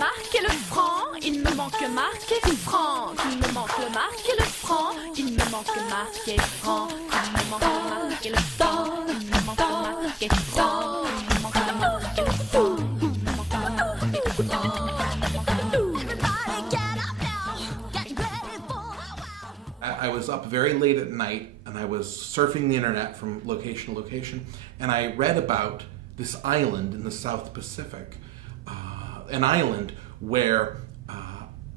marque et le franc, il me manque le marque et le franc. Il me manque le marque et le franc, il me manque le marque et le franc. Il me manque le marque et le franc, il me manque le marque et le franc. Il me manque le marque et le franc, il me manque le marque et le franc. I was up very late at night and I was surfing the internet from location to location, and I read about this island in the South Pacific, an island where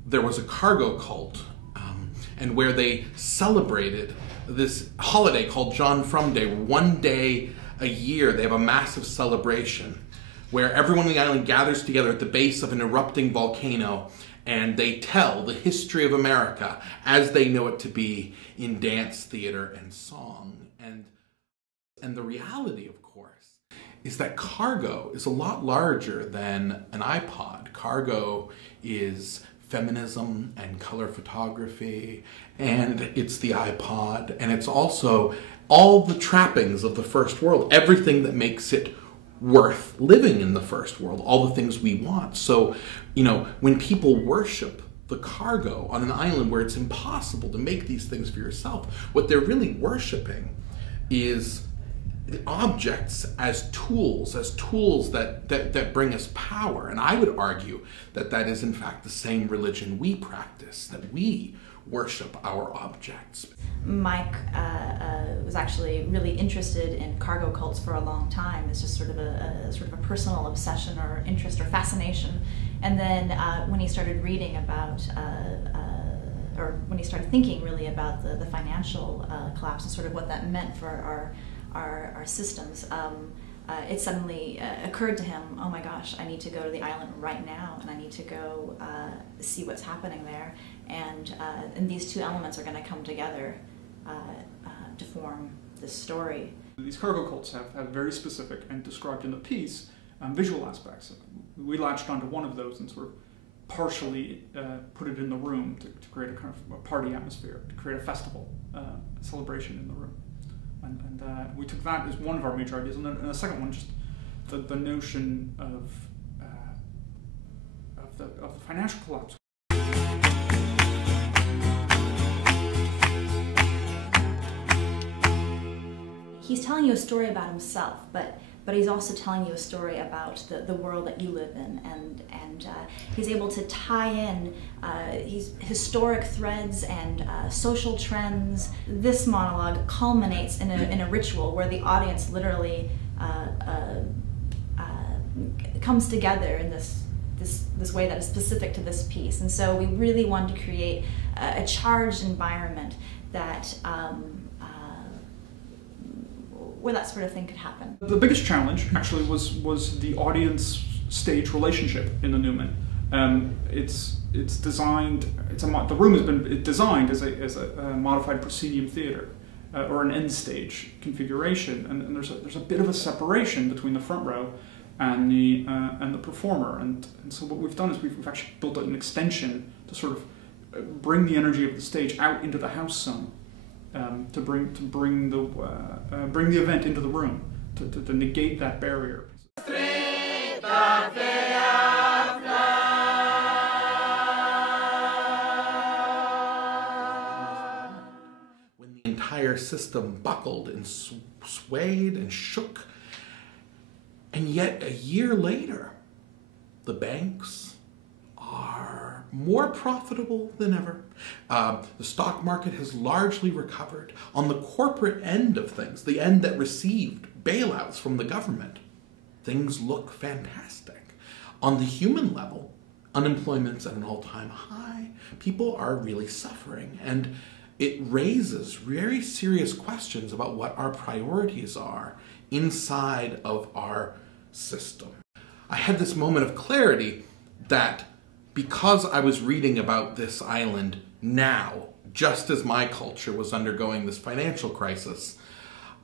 there was a cargo cult, and where they celebrated this holiday called John Frum Day. One day a year they have a massive celebration where everyone on the island gathers together at the base of an erupting volcano, and they tell the history of America as they know it to be in dance, theater, and song. And the reality, of course, is that cargo is a lot larger than an iPod. Cargo is feminism and color photography, and it's the iPod, and it's also all the trappings of the first world, everything that makes it worth living in the first world, all the things we want. So, you know, when people worship the cargo on an island where it's impossible to make these things for yourself, what they're really worshiping is objects as tools that bring us power. And I would argue that that is in fact the same religion we practice, that we worship our objects. Mike was actually really interested in cargo cults for a long time. It's just sort of a personal obsession or interest or fascination. And then when he started reading about, or when he started thinking really about the financial collapse and sort of what that meant for our systems, it suddenly occurred to him, oh my gosh, I need to go to the island right now, and I need to go see what's happening there. And these two elements are going to come together to form this story. These cargo cults have very specific and described in the piece visual aspects. We latched onto one of those and sort of partially put it in the room to create a kind of a party atmosphere, to create a festival, a celebration in the room. And we took that as one of our major ideas, and then the second one, just the notion of the financial collapse. He's telling you a story about himself, but he's also telling you a story about the world that you live in, and he's able to tie in historic threads and social trends. This monologue culminates in a ritual where the audience literally comes together in this way that is specific to this piece. And so we really wanted to create a charged environment that where that sort of thing could happen. The biggest challenge actually was the audience-stage relationship in the Newman. It's designed. The room has been designed as a modified proscenium theater or an end stage configuration, and there's a bit of a separation between the front row and the performer. And so what we've done is we've actually built an extension to sort of bring the energy of the stage out into the house some. To bring the event into the room, to negate that barrier. When the entire system buckled and swayed and shook, and yet a year later, the banks are more profitable than ever. The stock market has largely recovered. On the corporate end of things, the end that received bailouts from the government, things look fantastic. On the human level, unemployment's at an all-time high. People are really suffering, and it raises very serious questions about what our priorities are inside of our system. I had this moment of clarity that because I was reading about this island now, just as my culture was undergoing this financial crisis,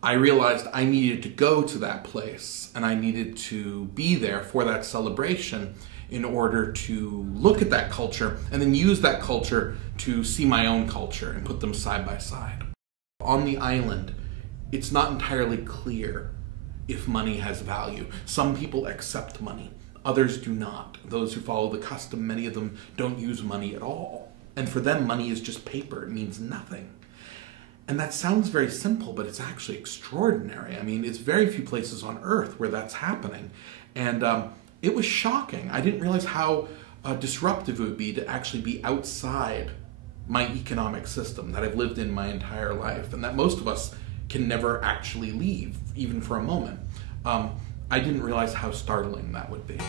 I realized I needed to go to that place and I needed to be there for that celebration in order to look at that culture and then use that culture to see my own culture and put them side by side. On the island, it's not entirely clear if money has value. Some people accept money, others do not. Those who follow the custom, many of them don't use money at all. And for them, money is just paper, it means nothing. And that sounds very simple, but it's actually extraordinary. I mean, it's very few places on earth where that's happening. And it was shocking. I didn't realize how disruptive it would be to actually be outside my economic system that I've lived in my entire life, and that most of us can never actually leave, even for a moment. I didn't realize how startling that would be.